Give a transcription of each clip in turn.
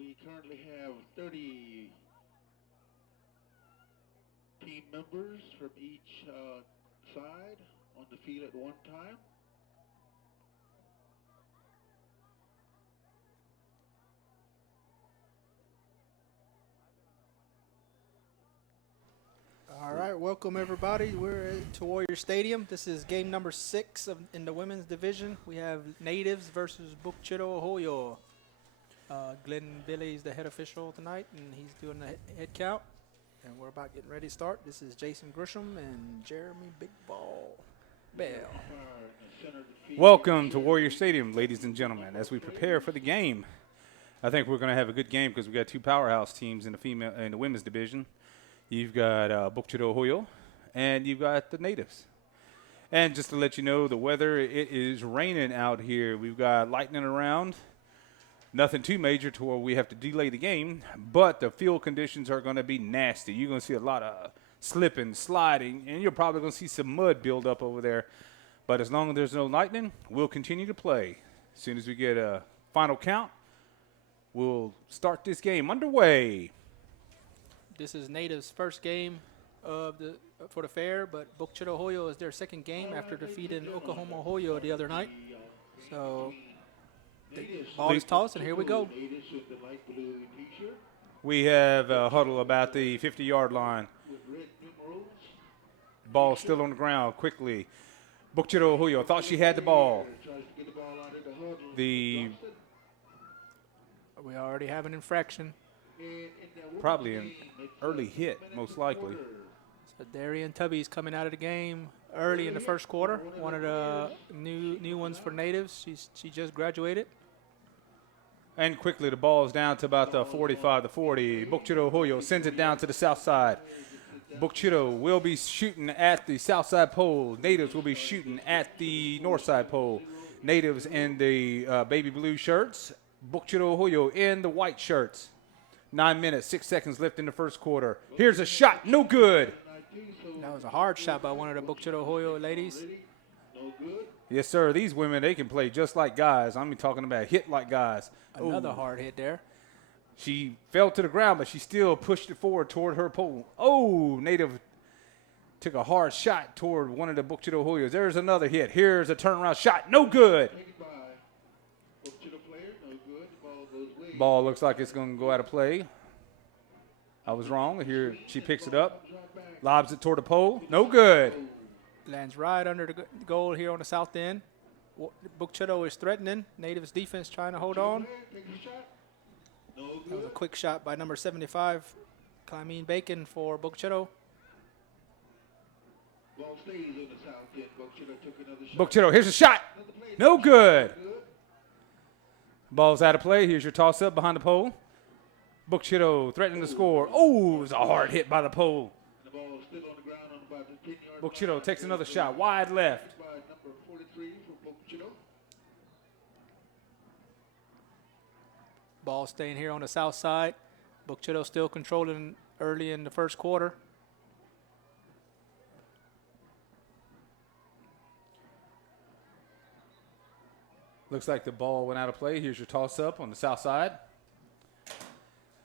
We currently have 30 team members from each side on the field at one time. All right, welcome everybody. We're to Warrior Stadium. This is game number 6 in the women's division. We have Natives versus Chito, Ohoyo. Glenn Billy's the head official tonight, and he's doing the head count. And we're about getting ready to start. This is Jason Grisham and Jeremy Big Ball Bell. Welcome to Warrior Stadium, ladies and gentlemen. As we prepare for the game, I think we're going to have a good game because we got two powerhouse teams in the women's division. You've got Chito, Ohoyo, and you've got the Natives. And just to let you know, the weather, it is raining out here. We've got lightning around. Nothing too major to where we have to delay the game, but the field conditions are going to be nasty. You're going to see a lot of slipping, sliding, and you're probably going to see some mud build up over there. But as long as there's no lightning, we'll continue to play. As soon as we get a final count, we'll start this game underway. This is Natives' first game for the fair, but Chito, Ohoyo is their second game after defeating Oklahoma Ohoyo the other night. So the ball is tossed, and here we go. We have a huddle about the 50-yard line. Ball still on the ground quickly. Chito, Ohoyo thought she had the ball. We already have an infraction. Probably an early hit, most likely. So Darian Tubby's coming out of the game early in the first quarter. One of the new ones for Natives. She just graduated. And quickly, the ball is down to about the 45 to 40. Chito, Ohoyo sends it down to the south side. Chito will be shooting at the south side pole. Natives will be shooting at the north side pole. Natives in the baby blue shirts. Chito, Ohoyo in the white shirts. 9 minutes, 6 seconds left in the first quarter. Here's a shot, no good. That was a hard shot by one of the Chito, Ohoyo ladies. Yes, sir. These women, they can play just like guys. I'm talking about hit like guys. Another hard hit there. She fell to the ground, but she still pushed it forward toward her pole. Oh, Native took a hard shot toward one of the Chito, Ohoyos. There's another hit. Here's a turnaround shot, no good. Ball looks like it's going to go out of play. I was wrong. Here she picks it up, lobs it toward the pole. No good. Lands right under the goal here on the south end. Chito is threatening. Natives defense trying to hold on. That was a quick shot by number 75, Clymene Bacon for Chito. Chito, here's a shot. No good. Ball's out of play. Here's your toss-up behind the pole. Chito threatening to score. Oh, it was a hard hit by the pole. Chito takes another shot. Wide left. Ball staying here on the south side. Chito still controlling early in the first quarter. Looks like the ball went out of play. Here's your toss-up on the south side.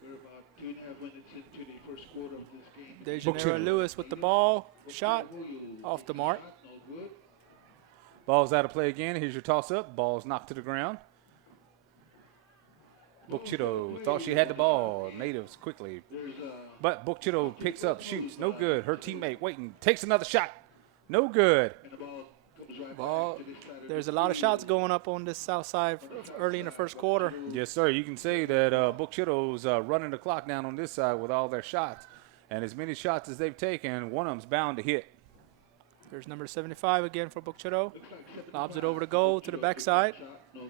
We're about 2.5 minutes into the first quarter of this game. Dejanera Lewis with the ball. Shot off the mark. Ball's out of play again. Here's your toss-up. Ball's knocked to the ground. Chito thought she had the ball. Natives quickly. But Chito picks up, shoots. No good. Her teammate waiting. Takes another shot. No good. Ball. There's a lot of shots going up on this south side early in the first quarter. Yes, sir. You can say that Chito's running the clock down on this side with all their shots. And as many shots as they've taken, one of them's bound to hit. There's number 75 again for Chito. Lobs it over the goal to the backside.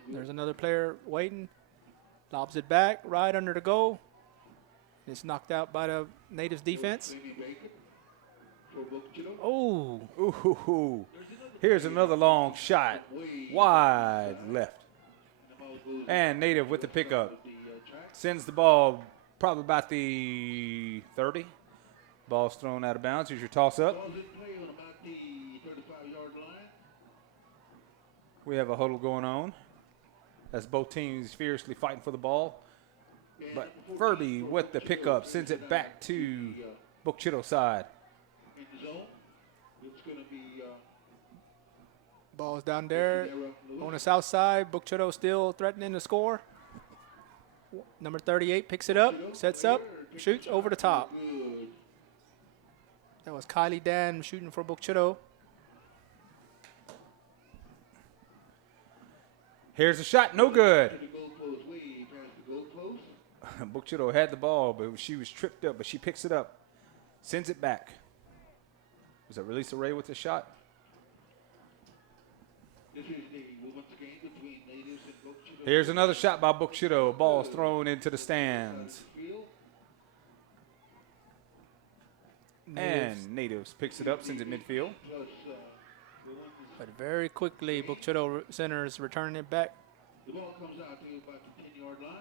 There's another player waiting. Lobs it back right under the goal. It's knocked out by the Natives defense. Oh. Ooh. Here's another long shot. Wide left. And Native with the pickup. Sends the ball probably about the 30. Ball's thrown out of bounds. Here's your toss-up. We have a huddle going on as both teams fiercely fighting for the ball. But Furby with the pickup sends it back to Book Chitto side. In the zone, it's going to be Ball's down there on the south side. Book Chitto still threatening to score. Number 38 picks it up, sets up, shoots over the top. good. That was Kylie Dan shooting for Book Chitto. Here's a shot, no good. To the goal post, way past the goal post. Book Chitto had the ball, but she was tripped up, but she picks it up, sends it back. Was that Release Ray with the shot? This is the women's game between Natives and Book Chitto. Here's another shot by Book Chitto. Ball is thrown into the stands. Field. And Natives picks it up, sends it midfield. Plus, the women's, But very quickly, Book Chitto centers returning it back. the ball comes out to about the 10-yard line.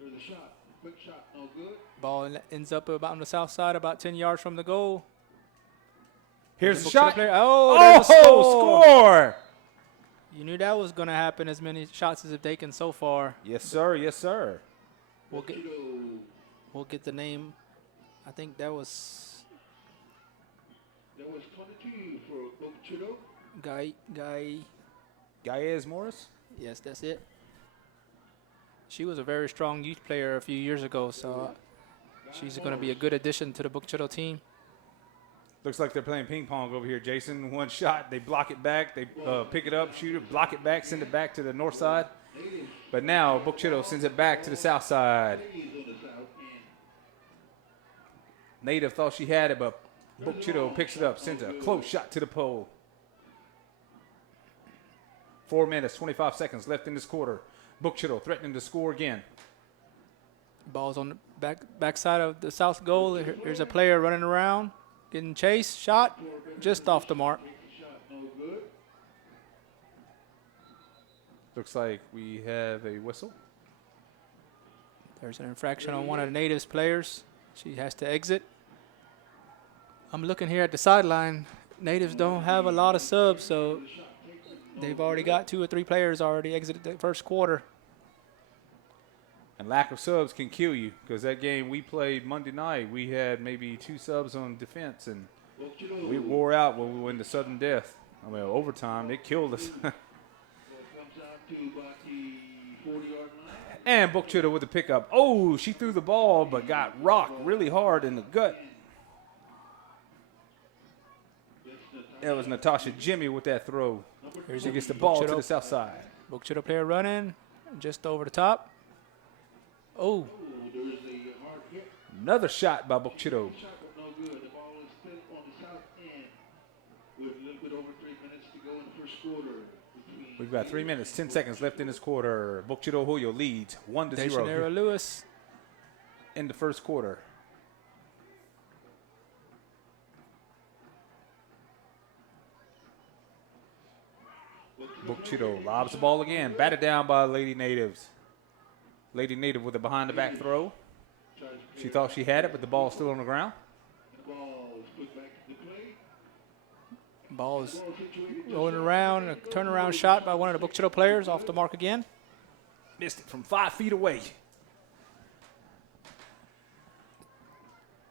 There's a shot. Quick shot, no good. Ball ends up about on the south side, about 10 yards from the goal. Here's The a Book shot. Chitto player- Oh, there's a Oh, score! You knew that was going to happen, as many shots as they've taken so far. Yes, sir. Yes, sir. We'll get, Chitto. we'll get the name. I think that was That was 22 for Book Chitto. Guy. Gaez Morris. Yes, that's it. She was a very strong youth player a few years ago, so she's going to be a good addition to the Book Chitto team. Looks like they're playing ping pong over here, Jason. One shot, they block it back, they pick it up, shoot it, block it back, send it back to the north side. But now Book Chitto sends it back to the south side. He's on the south end. Native thought she had it, but Book Chitto picks it up, sends a close shot to the pole. 4 minutes, 25 seconds left in this quarter. Book Chitto threatening to score again. Ball's on the backside of the south goal. Here's a player running around, getting chased, shot, just off the mark. Shot, no good. Looks like we have a whistle. There's an infraction on one of the Natives players. She has to exit. I'm looking here at the sideline. Natives don't have a lot of subs, so they've already got 2 or 3 players already exited the first quarter. And lack of subs can kill you, because that game we played Monday night, we had maybe 2 subs on defense, and Book Chitto. we wore out when we went to sudden death. I mean, overtime, it killed us. Ball comes out to about the 40-yard line. And Book Chitto with the pickup. Oh, she threw the ball, but got rocked really hard in the gut. That was Natasha Jimmy with that throw. She gets the ball to the south side. Book Chitto player running, just over the top. Oh, Oh, there's a hard hit. Another shot by Book Chitto. Shot, but no good. The ball is still on the south end with a little bit over 3 minutes to go in the first quarter. Between We've got 3 minutes, 10 seconds left in this quarter. Book Chitto Ohoyo leads 1-0 Dejanera Lewis. in the first quarter. Book Chitto lobs the ball again, batted down by Lady Natives. Lady Native with a behind-the-back throw. She thought she had it, but the ball's still on the ground. the ball is put back to the play. Ball is Ball situated. rolling around. A turnaround shot by one of the Book Chitto players off the mark again. Missed it from 5 feet away.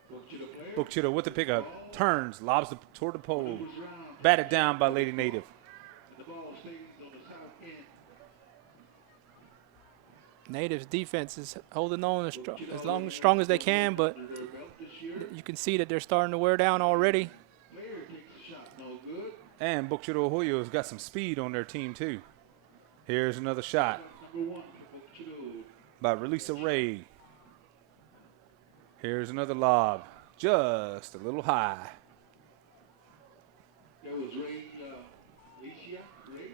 Book Chitto player. Book Chitto with the pickup, turns, lobs toward the pole. Batted down by Lady Native. And the ball stays on the south end. Natives defense is holding on as strong as they can, but Under their belt this year. you can see that they're starting to wear down already. Player takes the shot, no good. And Book Chitto Ohoyo's got some speed on their team, too. Here's another shot Number 1 for Book Chitto. by Relisa Ray. Here's another lob, just a little high. That was Ray, Alicia Ray.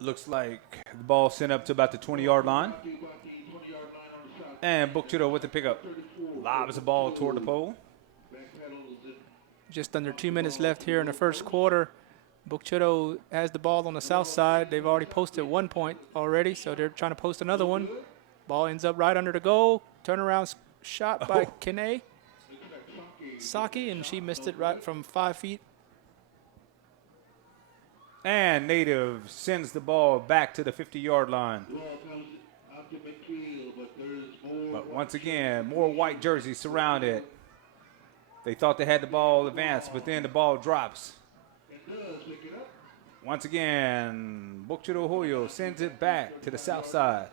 Looks like the ball sent up to about the 20-yard line. To about the 20-yard line on the south. And Book Chitto with the pickup, 34. lobs the ball toward the pole. Backpedals it. Just under 2 minutes left here in the first quarter. Book Chitto has the ball on the south side. They've already posted 1 point already, so they're trying to post another one. Ball ends up right under the goal. Turnaround shot by Kene Saki, and she missed it right from 5 feet. And Native sends the ball back to the 50-yard line. Ball comes out to midfield, but there's more. But once again, more white jerseys surround it. They thought they had the ball advanced, but then the ball drops. It does pick it up. Once again, Chito Ohoyo sends it back to the south side.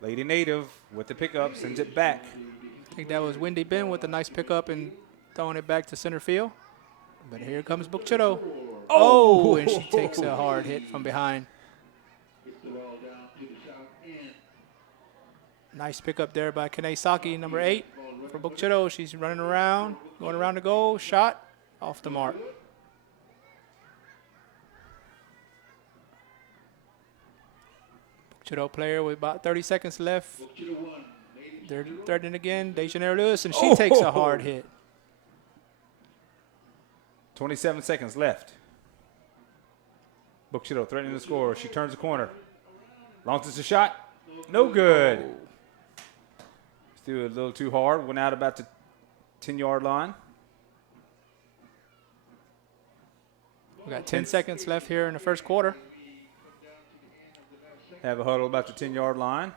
Lady Native with the pickup sends it back. I think that was Wendy Ben with a nice pickup and throwing it back to center field. But here comes Chito. Oh, and she takes a hard hit from behind. Gets the ball down to the south end. Nice pickup there by Kane Saki, number 8 for Chito. She's running around, going around the goal. Shot off the mark. Chito player with about 30 seconds left. Chito won. They're threatening again. Dejanero Lewis, and she takes a hard hit. 27 seconds left. Chito threatening to score. She turns the corner. Launches a shot. No good. Still a little too hard. Went out about the 10-yard line. We got 10 seconds left here in the first quarter. Have a huddle about the 10-yard line.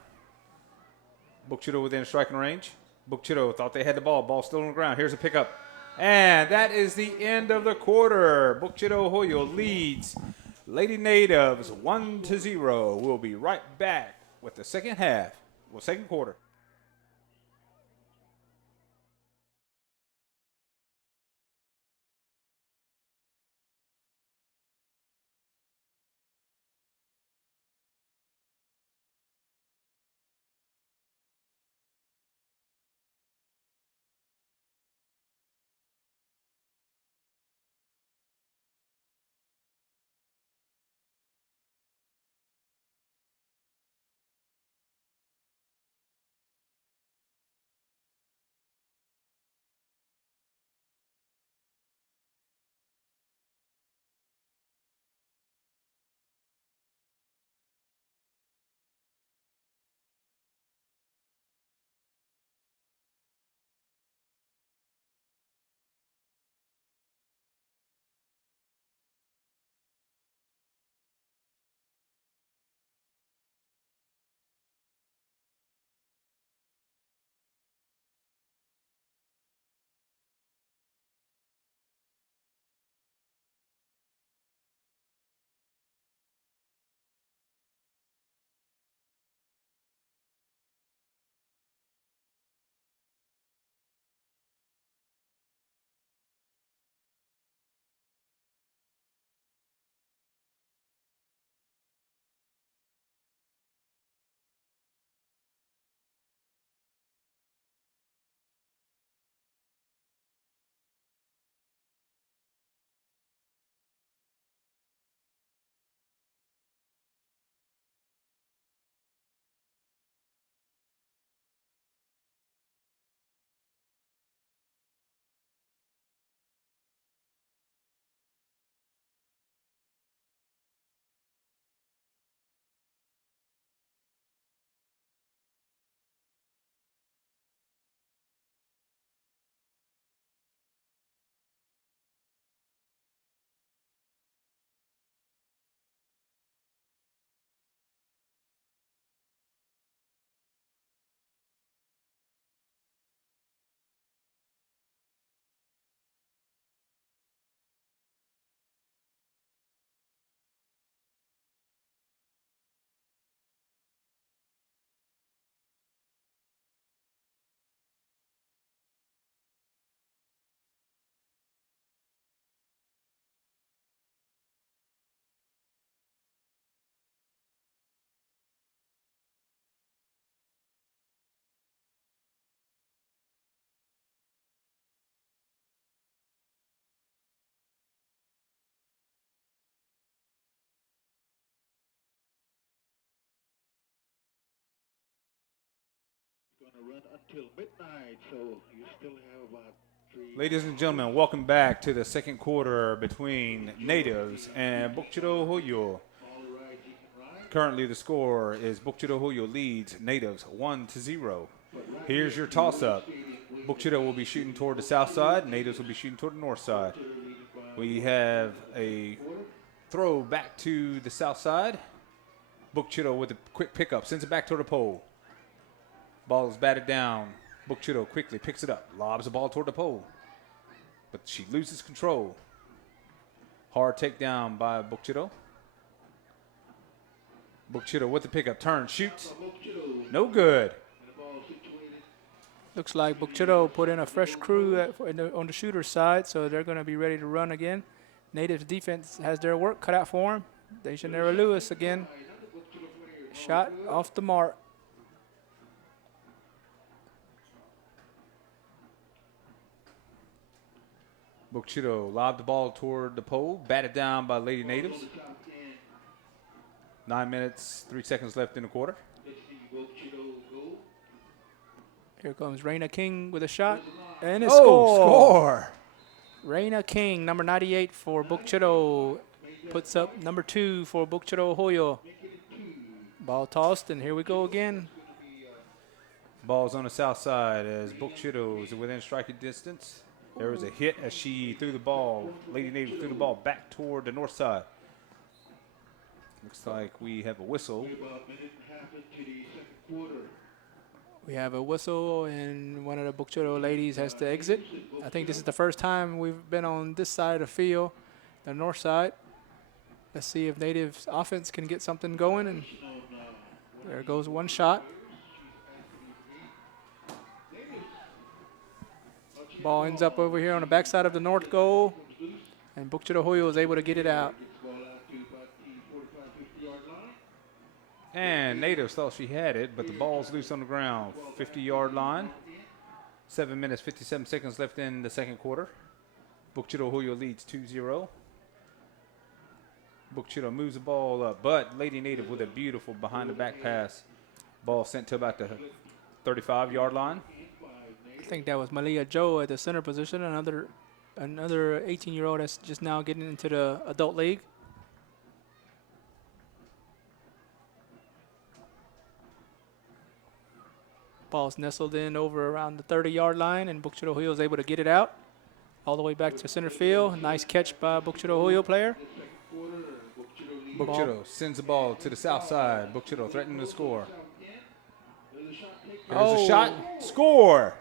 Chito within striking range. Chito thought they had the ball. Ball still on the ground. Here's a pickup. And that is the end of the quarter. Chito Ohoyo leads Lady Natives 1-0. We'll be right back with the second quarter. Gonna run until midnight, so you still have about 3. Ladies and gentlemen, welcome back to the second quarter between Natives and Chito Ohoyo. Currently, the score is Chito Ohoyo leads Natives 1-0. Here's your toss-up. Chito will be shooting toward the south side. Natives will be shooting toward the north side. We have a throw back to the south side. Book Chito with a quick pickup, sends it back toward the pole. Ball is batted down. Book Chito quickly picks it up, lobs the ball toward the pole. But she loses control. Hard takedown by Book Chito. Book Chito with the pickup, turn, shoots. No good. Looks like Book Chito put in a fresh crew on the shooter's side, so they're going to be ready to run again. Natives defense has their work cut out for them. Dejanera Lewis again. Shot off the mark. Book Chito lobbed the ball toward the pole, batted down by Lady Natives. 9 minutes, 3 seconds left in the quarter. Here comes Raina King with a shot. And a Score! Raina King, number 98 for Book Chito, puts up number 2 for Book Chito Ohoyo. Ball tossed, and here we go again. Ball's on the south side as Book Chito is within striking distance. There was a hit as she threw the ball. Lady Native threw the ball back toward the north side. Looks like we have a whistle. We have a whistle, and one of the Book Chito ladies has to exit. I think this is the first time we've been on this side of the field, the north side. Let's see if Natives offense can get something going, and there goes one shot. Ball ends up over here on the backside of the north goal, and Book Chito Ohoyo is able to get it out. And Natives thought she had it, but the ball's loose on the ground. 50-yard line. 7 minutes, 57 seconds left in the second quarter. Book Chito Ohoyo leads 2-0. Book Chito moves the ball up, but Lady Native with a beautiful behind-the-back pass. Ball sent to about the 35-yard line. I think that was Malia Joe at the center position, another 18-year-old that's just now getting into the adult league. Ball's nestled in over around the 30-yard line, and Book Chito Ohoyo is able to get it out all the way back to center field. Nice catch by Book Chito Ohoyo player. Book Chito sends the ball to the south side. Book Chito threatening to score. There's a shot. Score!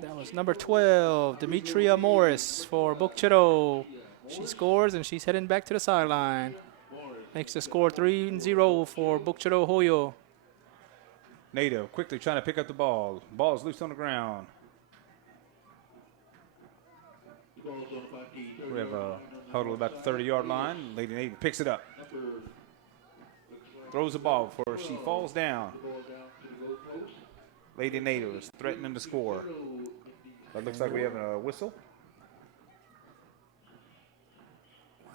That was number 12, Demetria Morris for Book Chito. She scores, and she's heading back to the sideline. Makes the score 3-0 for Book Chito Ohoyo. Native quickly trying to pick up the ball. Ball's loose on the ground. We have a huddle about the 30-yard line. Lady Native picks it up. Throws the ball before she falls down. Lady Native is threatening to score. It looks like we have a whistle.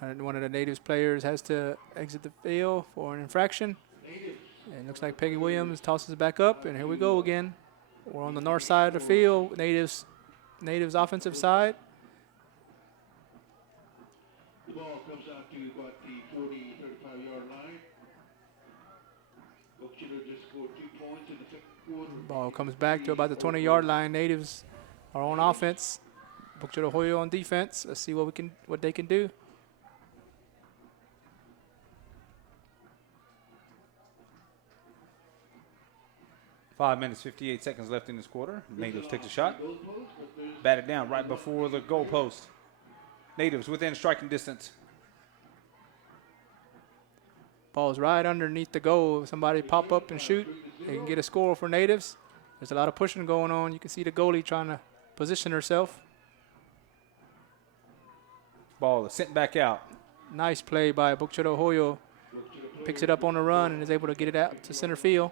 One of the Natives players has to exit the field for an infraction. And it looks like Peggy Williams tosses it back up, and here we go again. We're on the north side of the field, Natives offensive side. The ball comes out to about the 40, 35-yard line. Book Chito just scored 2 points in the second quarter. Ball comes back to about the 20-yard line. Natives are on offense. Book Chito Ohoyo on defense. Let's see what they can do. Five minutes, 58 seconds left in this quarter. Natives takes a shot. Batted down right before the goal post. Natives within striking distance. Ball's right underneath the goal. If somebody pop up and shoot, they can get a score for Natives. There's a lot of pushing going on. You can see the goalie trying to position herself. Ball is sent back out. Nice play by Book Chito Ohoyo. Picks it up on the run and is able to get it out to center field.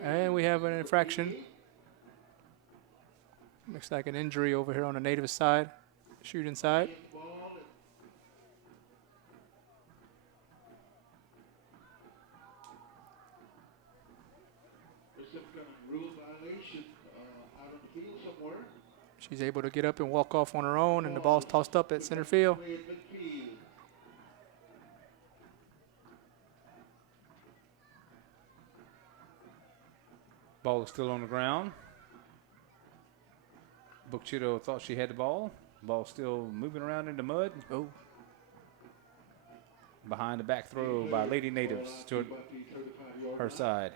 And we have an infraction. Looks like an injury over here on the Native side, shooting side. She's able to get up and walk off on her own, and the ball's tossed up at center field. Ball is still on the ground. Book Chito thought she had the ball. Ball still moving around in the mud. Oh, Behind the back throw by Lady Natives to her side.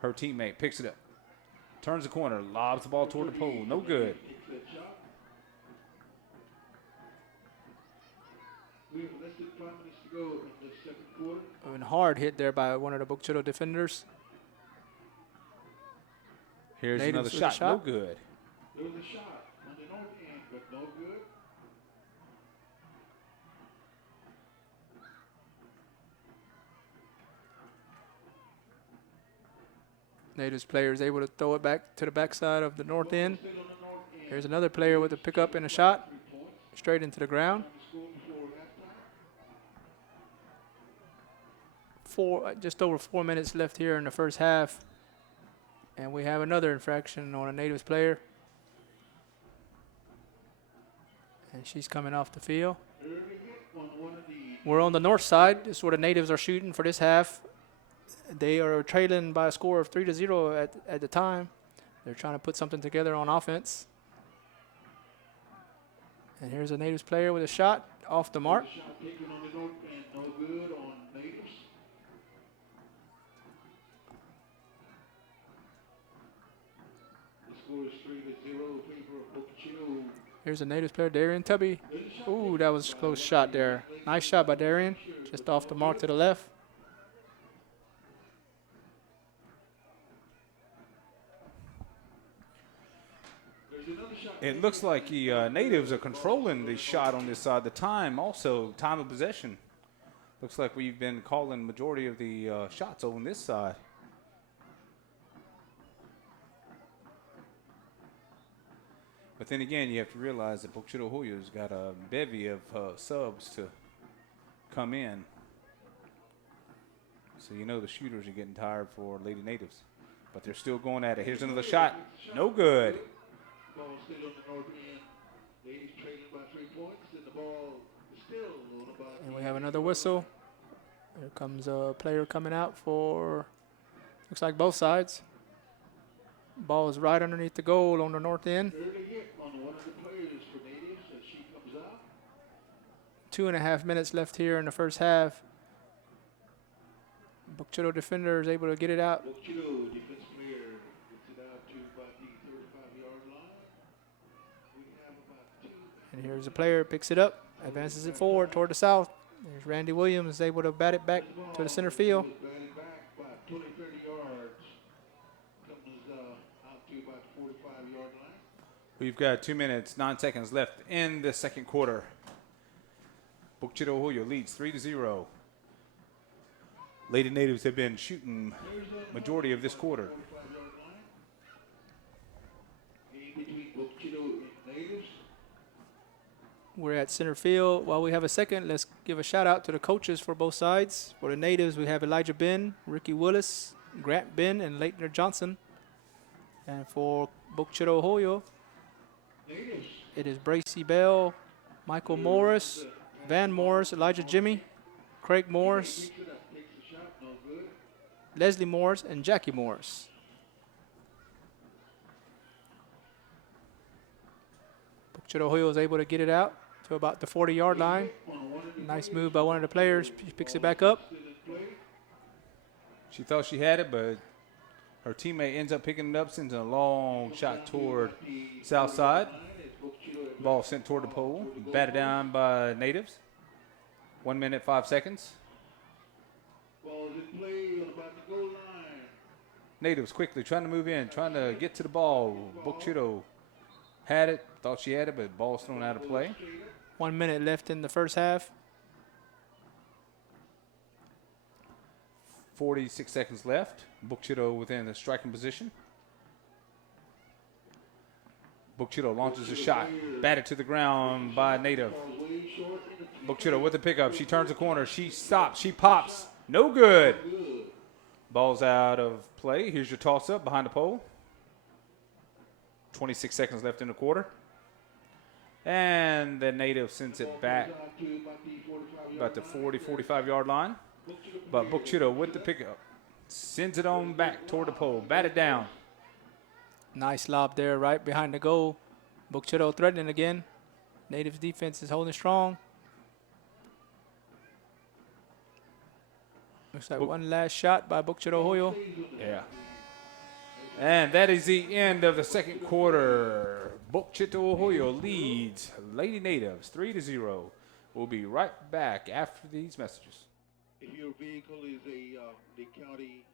Her teammate picks it up. Turns the corner. Lobs the ball toward the pole. No good. We have less than 5 minutes to go in the second quarter. and hard hit there by one of the Book Chito defenders. Here's Natives another with a shot. No shot. good. There was a shot on the north end, but no good. Natives player is able to throw it back to the backside of the north end. Still on the north end. Here's another player with a pickup and a shot 3 points. straight into the ground. Time to score before halftime. Just over 4 minutes left here in the first half. And we have another infraction on a Natives player. And she's coming off the field. Early hit on one of the We're on the north side. This is where the Natives are shooting for this half. They are trailing by a score of 3-0 at the time. They're trying to put something together on offense. And here's a Natives player with a shot off the mark. shot taken on the north end, no good on Natives. The score is 3-0 in favor of Boca Chito. Here's a Natives player, Darian Tubby. Ooh, that was a close shot there. Nice shot by Darian. Just off the mark to the left. There's another shot. It looks like the Natives are controlling the shot on this side. The time also, time of possession. Looks like we've been calling majority of the shots on this side. But then again, you have to realize that Boca Chito Ohoyo's got a bevy of subs to come in. So you know the shooters are getting tired for Lady Natives. But they're still going at it. Here's another shot. No good. Ball still on the north end. Ladies trailing by 3 points, and the ball is still on about. And we have another whistle. Here comes a player coming out for, looks like both sides. Ball is right underneath the goal on the north end. Early hit on one of the players for Natives as she comes out. 2.5 minutes left here in the first half. Book Chito defender is able to get it out. Boca Chito defense player gets it out to about the 35-yard line. We have about 2. And here's a player, picks it up, advances it forward toward the south. There's Randy Williams able to bat it back to the center field. Batted back by 20, 30 yards. Comes out to about the 45-yard line. We've got 2 minutes, 9 seconds left in the second quarter. Boca Chito Ohoyo leads 3-0. Lady Natives have been shooting majority of this quarter. 45-yard line. In between Boca Chito and Natives. We're at center field. While we have a second, let's give a shout out to the coaches for both sides. For the Natives, we have Elijah Ben, Ricky Willis, Grant Ben, and Leitner Johnson. And for Boca Chito Ohoyo, Natives. it is Bracy Bell, Michael Morris, Van Morris, Elijah Jimmy, Craig Morris, Picks it up, takes the shot, no good. Leslie Morris, and Jackie Morris. Boca Chito Ohoyo is able to get it out to about the 40-yard line. On one of the Nice move by one of the players. He picks it back up. still in play. She thought she had it, but her teammate ends up picking it up, sends a long shot toward south side. Ball sent toward the pole, batted down by Natives. 1 minute, 5 seconds. Ball is in play on about the goal line. Natives quickly trying to move in, trying to get to the ball. Boca Chito had it, thought she had it, but ball's thrown out of play. 1 minute left in the first half. 46 seconds left. Boca Chito within the striking position. Boca Chito launches a shot, batted to the ground by Native. Ball's way short in the Boca Chito with the pickup. She turns the corner. She stops. She pops. No good. good. Ball's out of play. Here's your toss up behind the pole. 26 seconds left in the quarter. And the Native sends it back Out to about about the 45-yard the 40, 45-yard line. But Boca Chito with the pickup sends it on back toward the pole. Batted down. Nice lob there right behind the goal. Bukchito threatening again. Natives defense is holding strong. Looks like Book- one last shot by Bukchito Ohoyo. Yeah. And that is the end of the second quarter. Chito Ohoyo leads Lady Natives 3-0. We'll be right back after these messages. If your vehicle is the county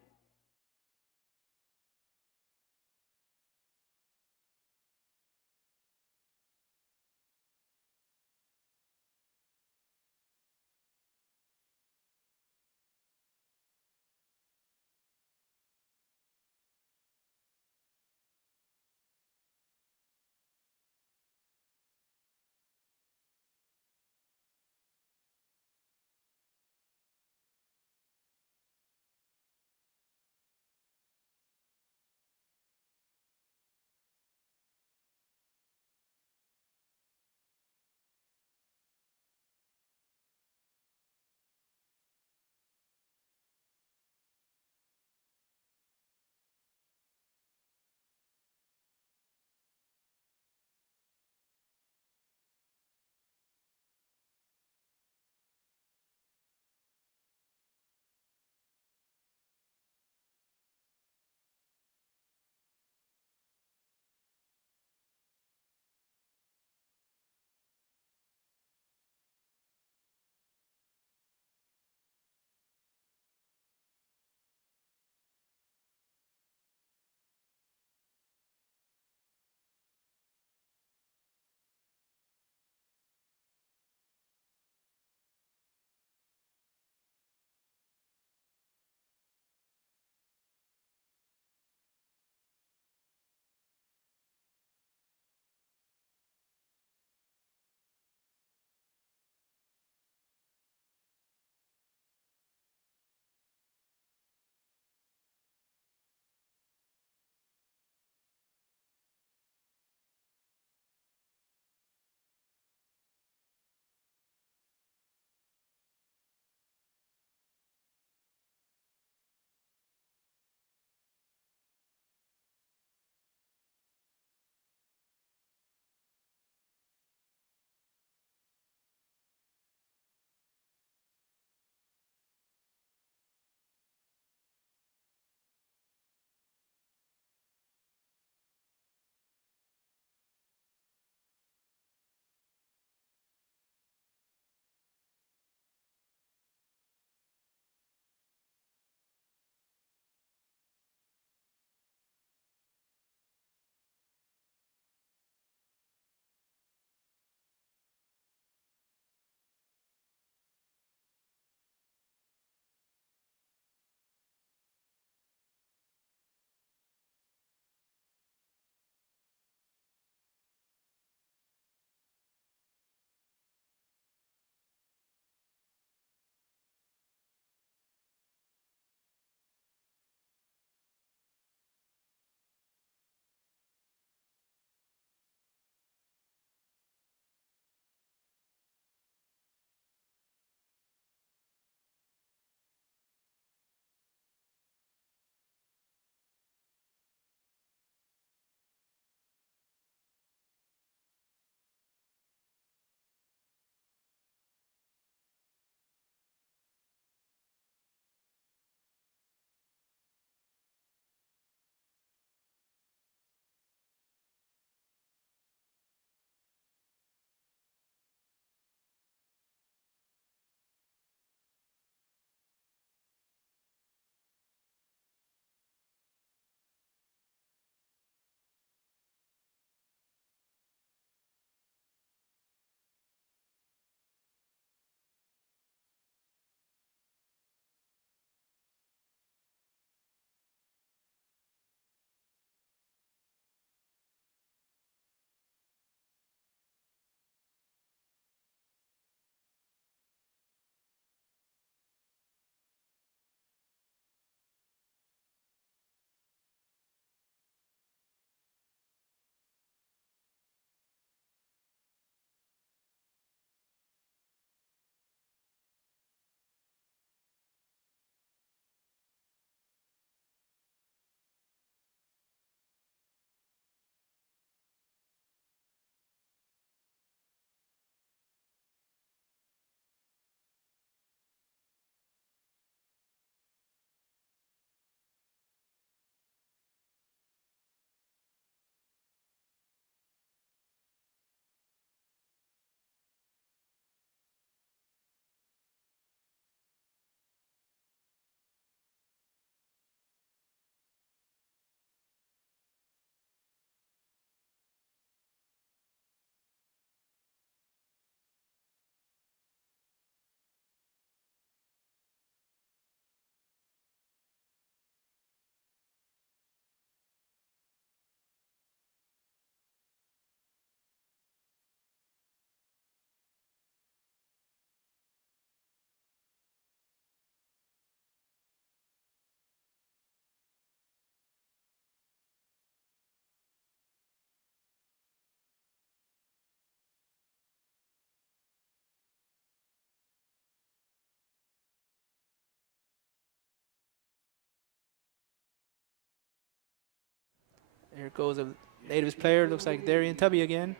Here goes a Natives player. Looks like Darian Tubby again.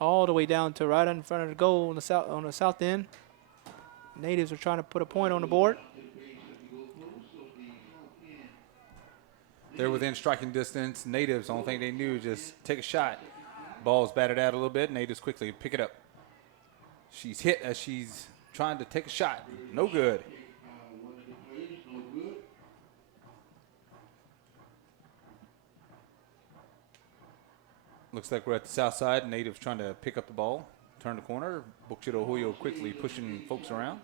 All the way down to right in front of the goal on the south end. Natives are trying to put a point on the board. They're within striking distance. Natives, only thing they knew, just take a shot. Ball's batted out a little bit. Natives quickly pick it up. She's hit as she's trying to take a shot. No good. Looks like we're at the south side. Natives trying to pick up the ball. Turn the corner. Chito Ohoyo quickly pushing folks around.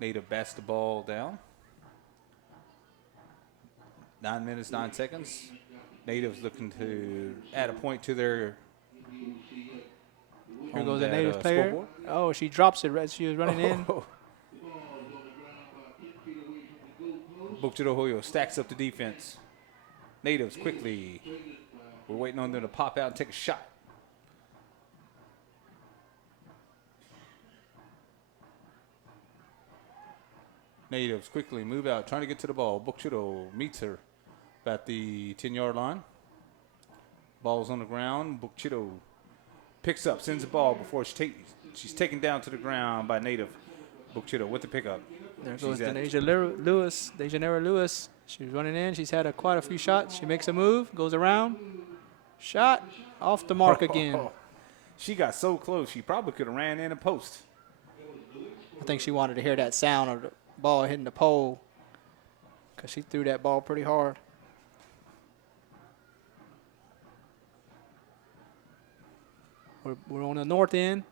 Native bats the ball down. 9 minutes, 9 seconds. Natives looking to add a point to their. Here goes a Native player. Scoreboard. Oh, she drops it as she was running in. Chito Ohoyo stacks up the defense. Natives quickly. We're waiting on them to pop out and take a shot. Natives quickly move out, trying to get to the ball. Chito meets her at the 10-yard line. Ball's on the ground. Chito picks up, sends the ball before she's taken down to the ground by Native. Chito with the pickup. There goes Dejanera Lewis. She's running in. She's had quite a few shots. She makes a move, goes around. Shot off the mark again. She got so close, she probably could have ran in a post. I think she wanted to hear that sound of the ball hitting the pole because she threw that ball pretty hard. We're on the north end.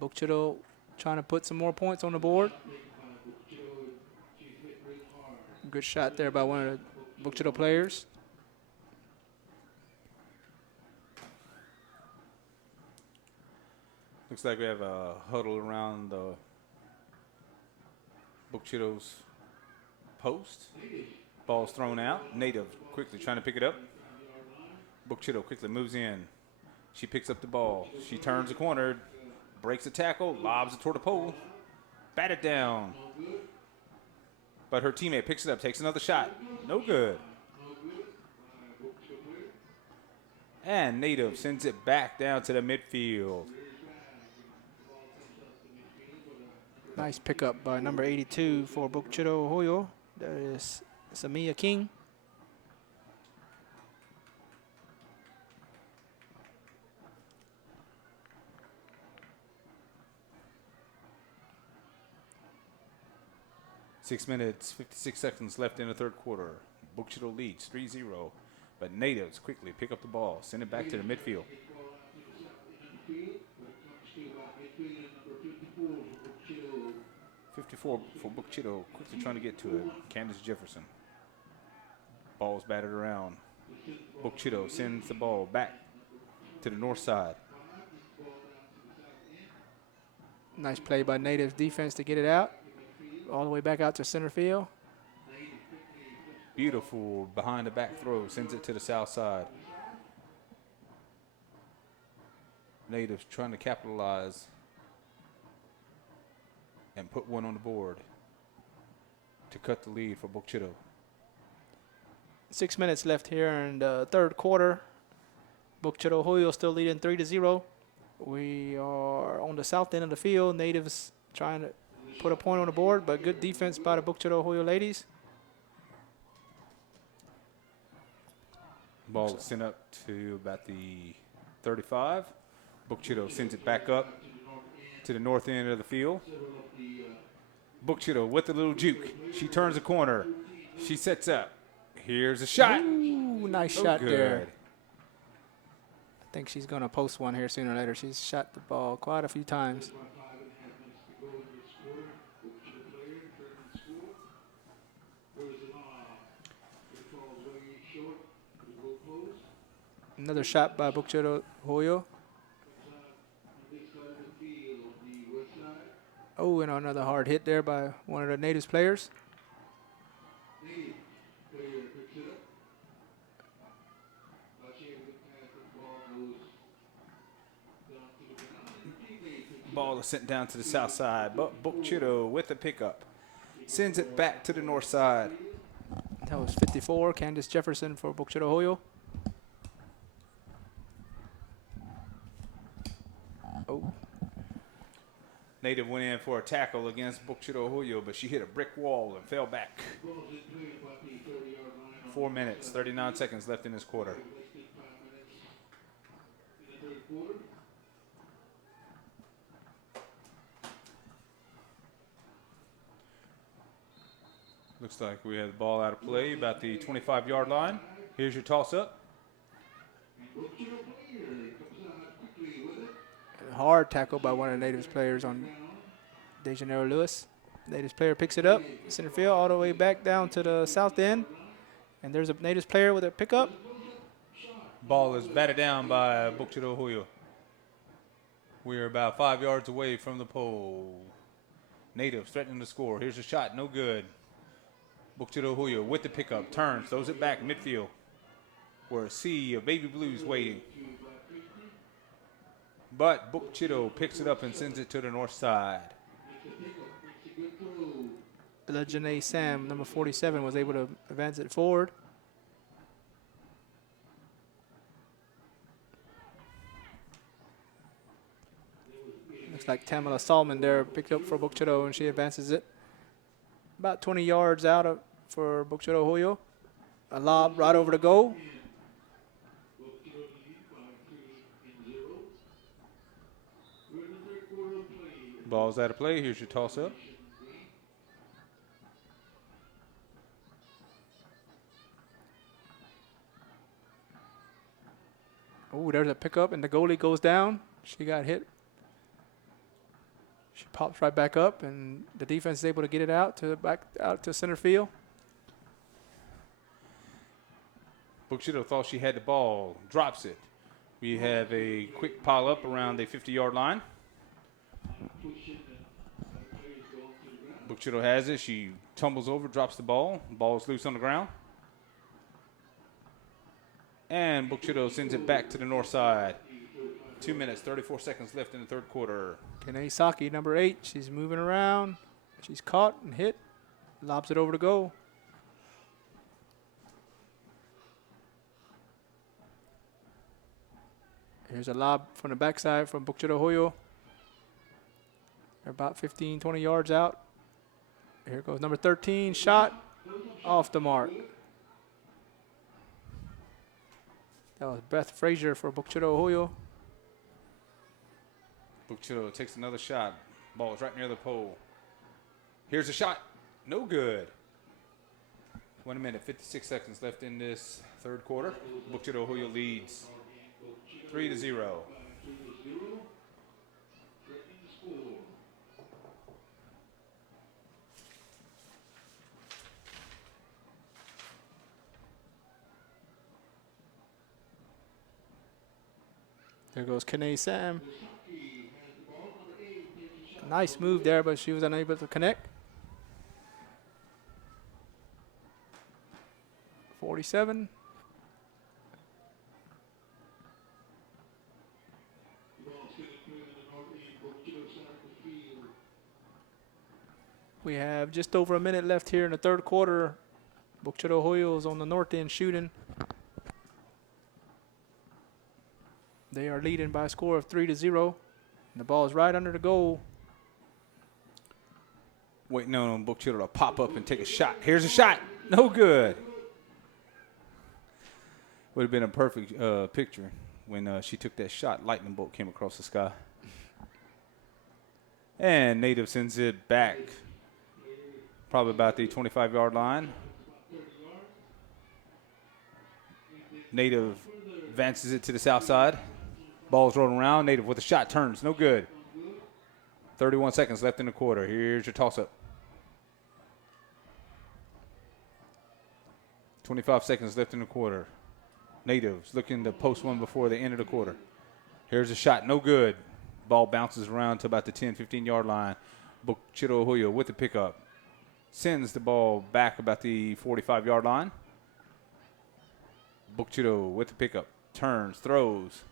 Chito trying to put some more points on the board. Good shot there by one of the Chito players. Looks like we have a huddle around the Chito's post. Ball's thrown out. Native quickly trying to pick it up. Chito quickly moves in. She picks up the ball. She turns the corner, breaks the tackle, lobs it toward the pole, bat it down. But her teammate picks it up, takes another shot. No good. And Native sends it back down to the midfield. Nice pickup by number 82 for Chito Ohoyo. That is Samia King. Six minutes, 56 seconds left in the third quarter. Chito leads 3-0, but Natives quickly pick up the ball, send it back to the midfield. 54 for Chito, quickly trying to get to it. Candace Jefferson. Ball's batted around. Chito sends the ball back to the north side. Nice play by Natives defense to get it out. All the way back out to center field. Beautiful behind the back throw, sends it to the south side. Natives trying to capitalize and put one on the board to cut the lead for Chito. 6 minutes left here in the third quarter. Chito Ohoyo still leading 3-0. We are on the south end of the field. Natives trying to put a point on the board, but good defense by the Chito Ohoyo ladies. Ball is sent up to about the 35. Chito sends it back up to the north end of the field. Chito with a little juke. She turns the corner. She sets up. Here's a shot. Ooh, nice shot there. I think she's going to post one here sooner or later. She's shot the ball quite a few times. Another shot by Chito Ohoyo. Oh, and another hard hit there by one of the Natives players. Ball is sent down to the south side, but Chito with the pickup. Sends it back to the north side. That was 54. Candace Jefferson for Book Chitto Ohoyo. Oh, Native went in for a tackle against Book Chitto Ohoyo, but she hit a brick wall and fell back. 4 minutes, 39 seconds left in this quarter. Looks like we have the ball out of play about the 25-yard line. Here's your toss-up. hard tackle by one of the Natives players on DeJaneiro Lewis. Natives player picks it up, center field, all the way back down to the south end. And there's a Natives player with a pickup. Ball is batted down by Book Chitto Ohoyo. We're about 5 yards away from the pole. Natives threatening to score. Here's a shot, no good. Book Chitto Ohoyo with the pickup, turns, throws it back midfield. Where a sea of baby blues waiting. But Book Chitto picks it up and sends it to the north side. Janae Sam, number 47, was able to advance it forward. Looks like Tamala Salmon there picked up for Book Chitto, and she advances it about 20 yards out for Book Chitto Ohoyo. A lob right over the goal. Ball's out of play. Here's your toss-up. Oh, there's a pickup, and the goalie goes down. She got hit. She pops right back up, and the defense is able to get it out to center field. Book Chitto thought she had the ball, drops it. We have a quick pile up around the 50-yard line. Book Chitto has it. She tumbles over, drops the ball. Ball is loose on the ground. And Book Chitto sends it back to the north side. 2 minutes, 34 seconds left in the third quarter. Kene Saki, number 8. She's moving around. She's caught and hit. Lobs it over to goal. Here's a lob from the backside from Book Chitto Ohoyo. They're about 15, 20 yards out. Here goes number 13. Shot off the mark. That was Beth Frazier for Book Chitto Ohoyo. Book Chitto takes another shot. Ball is right near the pole. Here's a shot. No good. 1 minute, 56 seconds left in this third quarter. Book Chitto Ohoyo leads 3-0. There goes Kene Sam. Nice move there, but she was unable to connect. 47. We have just over a minute left here in the third quarter. Book Chitto Ohoyo is on the north end shooting. They are leading by a score of 3-0. The ball is right under the goal. Waiting on Book Chitto to pop up and take a shot. Here's a shot. No good. Would have been a perfect picture when she took that shot. Lightning bolt came across the sky. And Native sends it back. Probably about the 25-yard line. Native advances it to the south side. Ball's rolling around. Native with a shot, turns, no good. 31 seconds left in the quarter. Here's your toss-up. 25 seconds left in the quarter. Natives looking to post one before the end of the quarter. Here's a shot, no good. Ball bounces around to about the 10, 15-yard line. Book Chitto Ohoyo with the pickup. Sends the ball back about the 45-yard line. Book Chitto with the pickup. Turns, throws.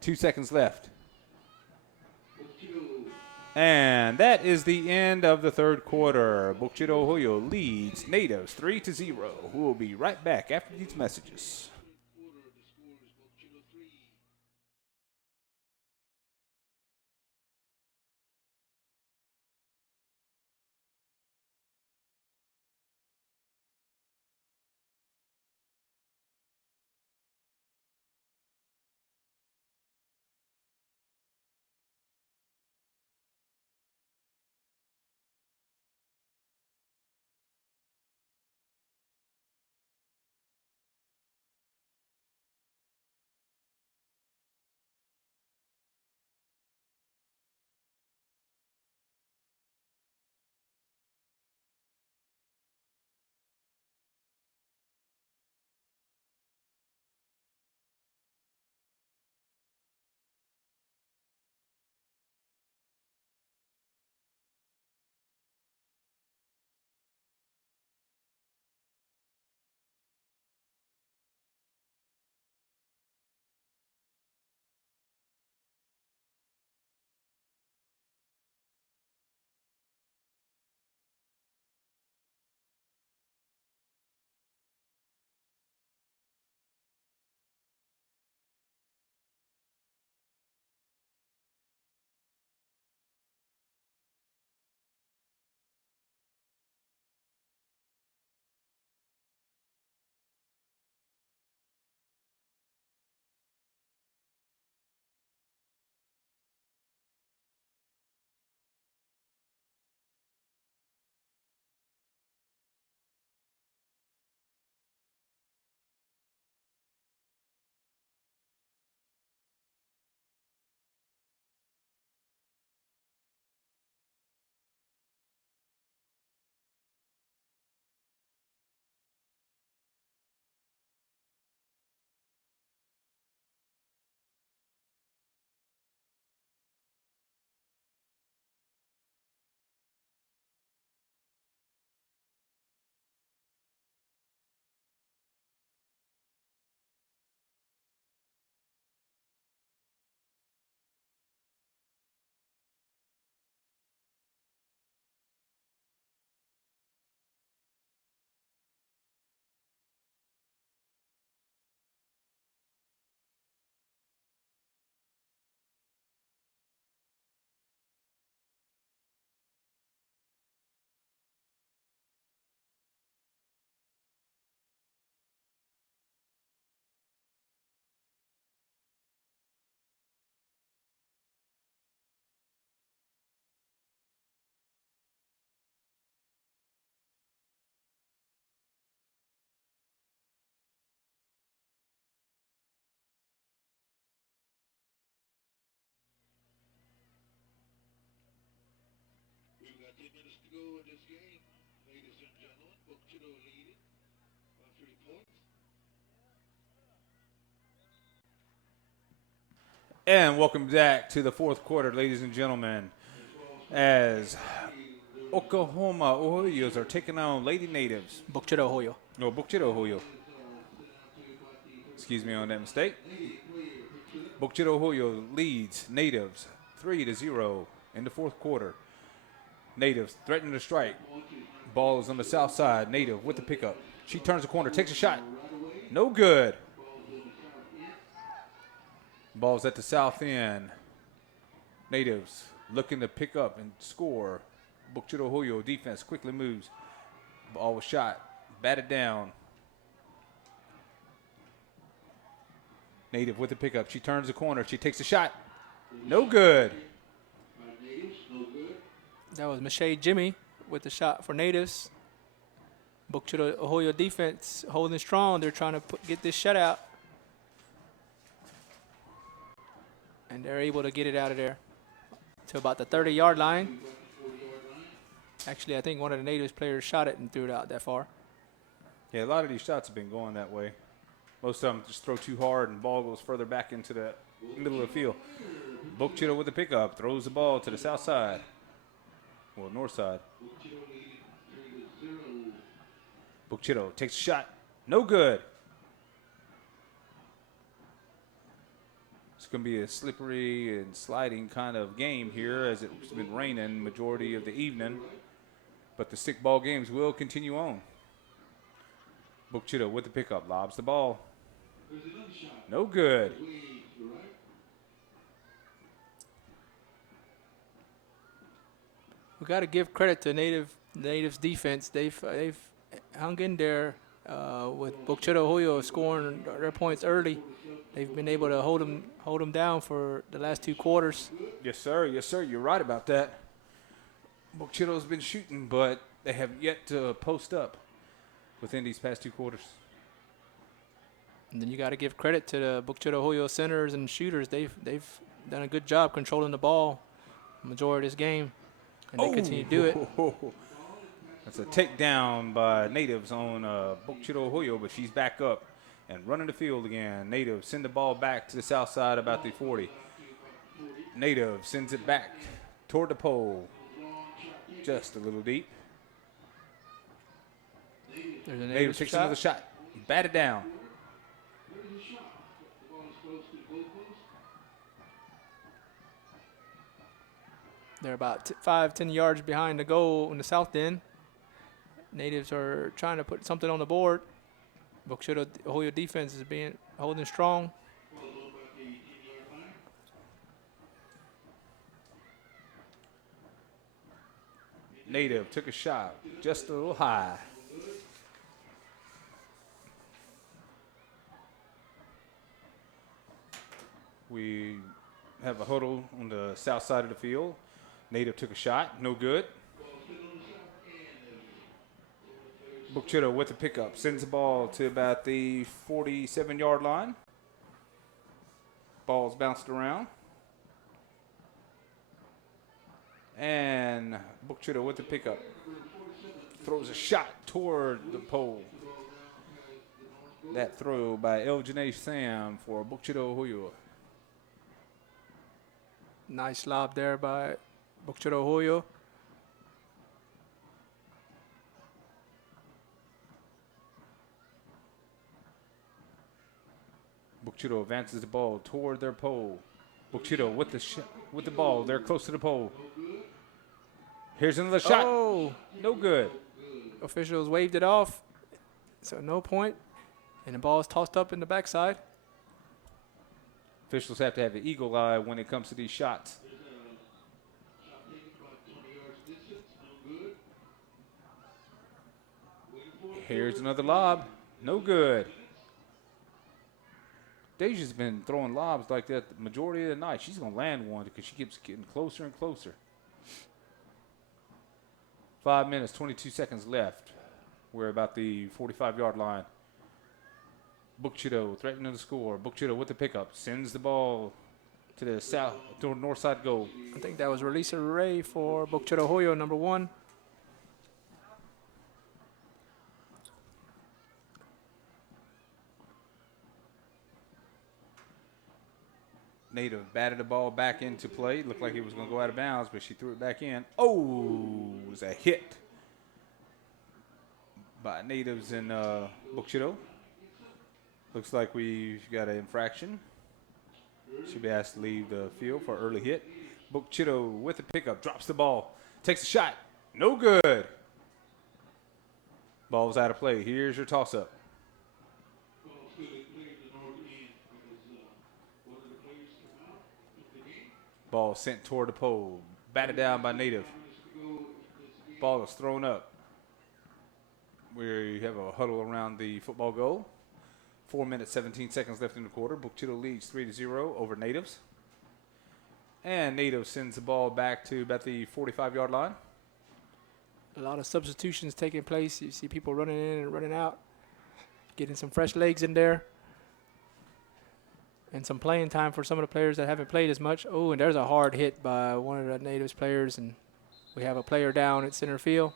2 seconds left. And that is the end of the third quarter. Chito Ohoyo leads Natives 3-0. We'll be right back after these messages. Quarter, the score is Boca Chito 3. We've got 10 minutes to go in this game. Ladies and gentlemen, Boca Chito leading by 3 points. And welcome back to the fourth quarter, ladies and gentlemen, as Oklahoma Ohoyos are taking on Lady Natives. Boca Chito Ohoyo. No, Boca Chito Ohoyo. Excuse me on that mistake. Boca Chito Ohoyo leads Natives 3-0 in the fourth quarter. Natives threatening to strike. Ball is on the south side. Native with the pickup. She turns the corner, takes a shot. No good. Ball's at the south end. Natives looking to pick up and score. Boca Chito Ohoyo defense quickly moves. Ball was shot. Batted down. Native with the pickup. She turns the corner. She takes a shot. No good. That was Michelle Jimmy with the shot for Natives. Boca Chito Ohoyo defense holding strong. They're trying to get this shutout. And they're able to get it out of there to about the 30-yard line. Actually, I think one of the Natives players shot it and threw it out that far. Yeah, a lot of these shots have been going that way. Most of them just throw too hard and ball goes further back into the middle of the field. Boca Chito with the pickup, throws the ball to the south side. Well, north side. Boca Chito takes a shot. No good. going to be a slippery and sliding kind of game here as it's been raining majority of the evening. But the stick ball games will continue on. Book Chito with the pickup, lobs the ball. No good. We got to give credit to Natives defense. They've hung in there with Book Chito Ohoyo scoring their points early. They've been able to hold them down for the last 2 quarters. Yes, sir. Yes, sir. You're right about that. Book Chito's been shooting, but they have yet to post up within these past 2 quarters. And then you got to give credit to the Book Chito Ohoyo centers and shooters. They've done a good job controlling the ball the majority of this game, and they continue to do it. That's a takedown by Natives on Book Chito Ohoyo, but she's back up and running the field again. Natives send the ball back to the south side about the 40. Native sends it back toward the pole. Just a little deep. There's a Native takes another shot. Bat it down. They're about 5-10 yards behind the goal in the south end. Natives are trying to put something on the board. Book Chito Ohoyo defense is holding strong. Native took a shot, just a little high. We have a huddle on the south side of the field. Native took a shot, no good. Book Chito with the pickup, sends the ball to about the 47-yard line. Ball's bounced around. And Book Chito with the pickup. Throws a shot toward the pole. That throw by El Janae Sam for Book Chito Ohoyo. Nice lob there by Book Chito Ohoyo. Book Chito advances the ball toward their pole. Book Chito with the ball. They're close to the pole. Here's another shot. Oh, no good. Officials waved it off, so no point. And the ball is tossed up in the backside. Officials have to have the eagle eye when it comes to these shots. Here's another lob. No good. Deja's been throwing lobs like that the majority of the night. She's going to land one because she keeps getting closer and closer. 5 minutes, 22 seconds left. We're about the 45-yard line. Book Chito threatening to score. Book Chito with the pickup. Sends the ball to the south, to the north side goal. I think that was Relisa Ray for Book Chito Ohoyo, number 1. Native batted the ball back into play. Looked like it was going to go out of bounds, but she threw it back in. Oh, it was a hit by Natives in Book Chito. Looks like we've got an infraction. Should be asked to leave the field for early hit. Book Chito with the pickup, drops the ball, takes a shot. No good. Ball's out of play. Here's your toss-up. Ball sent toward the pole. Batted down by Native. Ball is thrown up. We have a huddle around the football goal. 4 minutes, 17 seconds left in the quarter. Book Chito leads 3-0 over Natives. And Native sends the ball back to about the 45-yard line. A lot of substitutions taking place. You see people running in and running out. Getting some fresh legs in there. And some playing time for some of the players that haven't played as much. Oh, and there's a hard hit by one of the Natives players, and we have a player down at center field.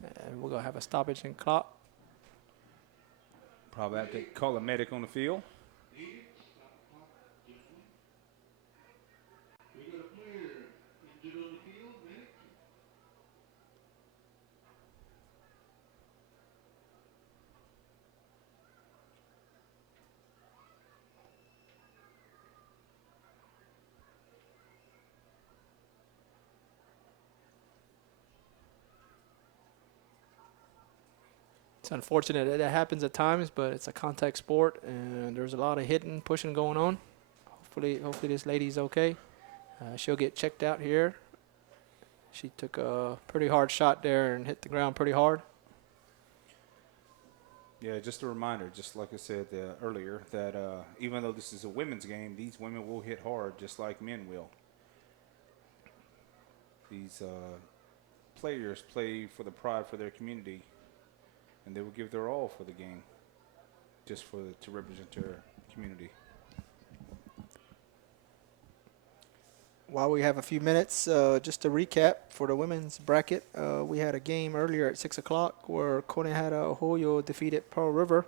And we're going to have a stoppage in clock. Probably have to call a medic on the field. It's unfortunate that happens at times, but it's a contact sport, and there's a lot of hitting, pushing going on. Hopefully this lady's okay. She'll get checked out here. She took a pretty hard shot there and hit the ground pretty hard. Yeah, just a reminder, just like I said earlier, that even though this is a women's game, these women will hit hard just like men will. These players play for the pride for their community, and they will give their all for the game, just to represent their community. While we have a few minutes, just to recap for the women's bracket, we had a game earlier at 6 o'clock where Konehara Ohoyo defeated Pearl River.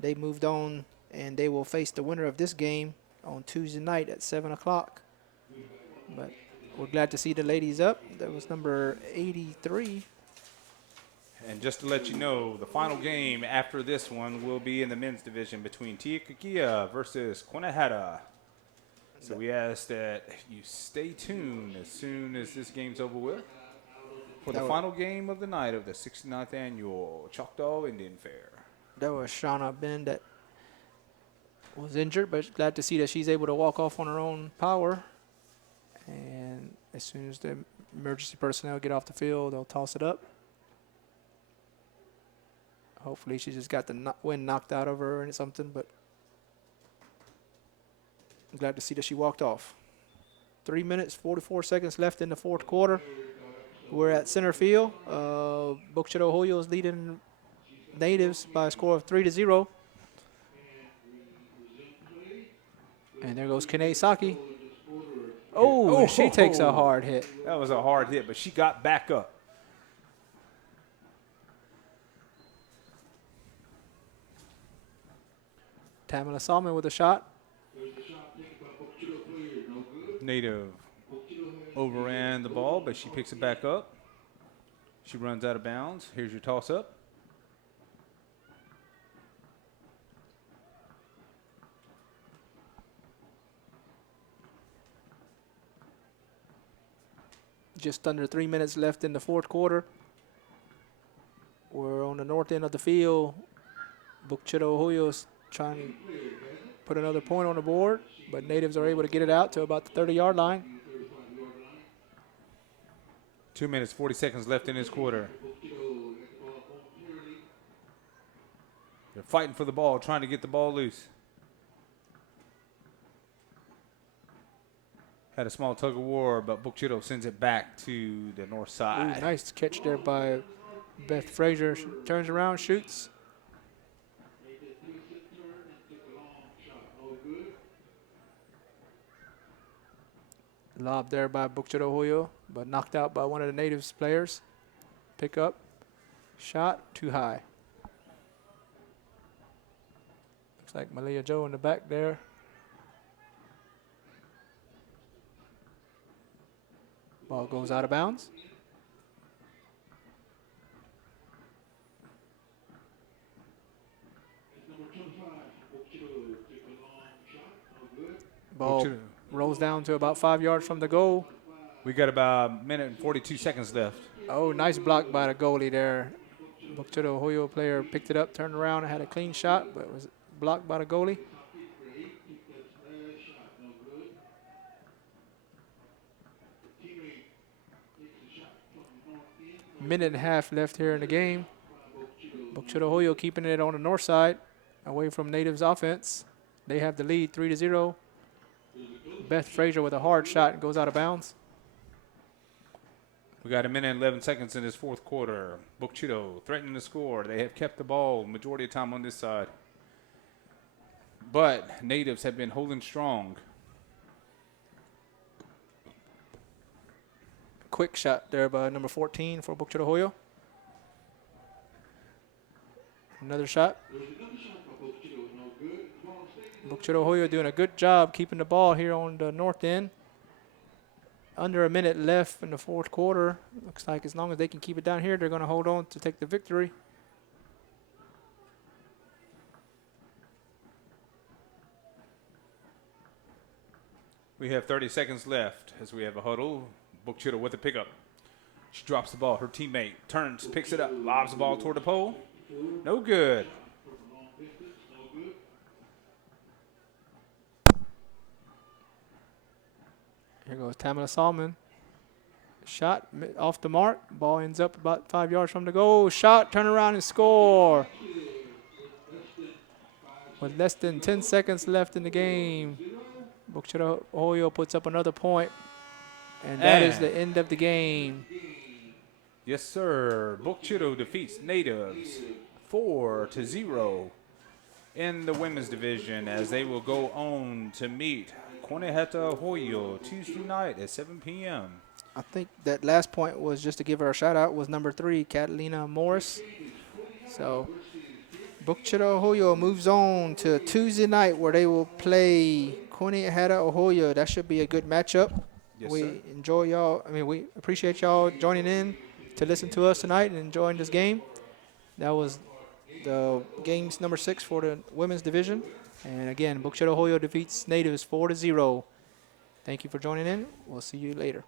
They moved on, and they will face the winner of this game on Tuesday night at 7 o'clock. But we're glad to see the ladies up. That was number 83. And just to let you know, the final game after this one will be in the men's division between Tiakakia versus Konehara. So we ask that you stay tuned as soon as this game's over with for the final game of the night of the 69th annual Choctaw Indian Fair. That was Shauna Ben that was injured, but glad to see that she's able to walk off on her own power. And as soon as the emergency personnel get off the field, they'll toss it up. Hopefully she just got the wind knocked out of her or something, but I'm glad to see that she walked off. 3 minutes, 44 seconds left in the fourth quarter. We're at center field. Bukchito Ohoyo is leading Natives by a score of 3-0. And there goes Kene Saki. Oh, she takes a hard hit. That was a hard hit, but she got back up. Tamala Salmon with a shot. Native overran the ball, but she picks it back up. She runs out of bounds. Here's your toss-up. Just under 3 minutes left in the fourth quarter. We're on the north end of the field. Bukchito Ohoyo's trying to put another point on the board, but Natives are able to get it out to about the 30-yard line. 2 minutes, 40 seconds left in this quarter. They're fighting for the ball, trying to get the ball loose. Had a small tug of war, but Bukchito sends it back to the north side. Ooh, nice catch there by Beth Frazier. She turns around, shoots. Lob there by Bukchito Ohoyo, but knocked out by one of the Natives players. Pick up, shot, too high. Looks like Malia Joe in the back there. Ball goes out of bounds. Ball rolls down to about 5 yards from the goal. We got about a minute and 42 seconds left. Oh, nice block by the goalie there. Bukchito Ohoyo player picked it up, turned around, and had a clean shot, but was blocked by the goalie. Minute and a half left here in the game. Bukchito Ohoyo keeping it on the north side, away from Natives offense. They have the lead 3-0. Beth Frazier with a hard shot and goes out of bounds. We got a minute and 11 seconds in this fourth quarter. Bukchito threatening to score. They have kept the ball majority of the time on this side. But Natives have been holding strong. Quick shot there by number 14 for Bukchito Ohoyo. Another shot. Bukchito Ohoyo doing a good job keeping the ball here on the north end. Under a minute left in the fourth quarter. Looks like as long as they can keep it down here, they're going to hold on to take the victory. We have 30 seconds left as we have a huddle. Bukchito with the pickup. She drops the ball. Her teammate turns, picks it up, lobs the ball toward the pole. No good. Here goes Tamala Salmon. Shot off the mark. Ball ends up about 5 yards from the goal. Shot, turn around and score. With less than 10 seconds left in the game, Bukchito Ohoyo puts up another point, and that is the end of the game. Yes, sir. Bukchito defeats Natives 4-0 in the women's division as they will go on to meet Koneheta Ohoyo Tuesday night at 7 p.m. I think that last point was just to give her a shout out was number 3, Catalina Morris. So Bukchito Ohoyo moves on to Tuesday night where they will play Koneheta Ohoyo. That should be a good matchup. Yes, we sir. enjoy y'all. We appreciate y'all joining in to listen to us tonight and enjoying this game. That was the games number 6 for the women's division. And again, Bukchito Ohoyo defeats Natives 4-0. Thank you for joining in. We'll see you later.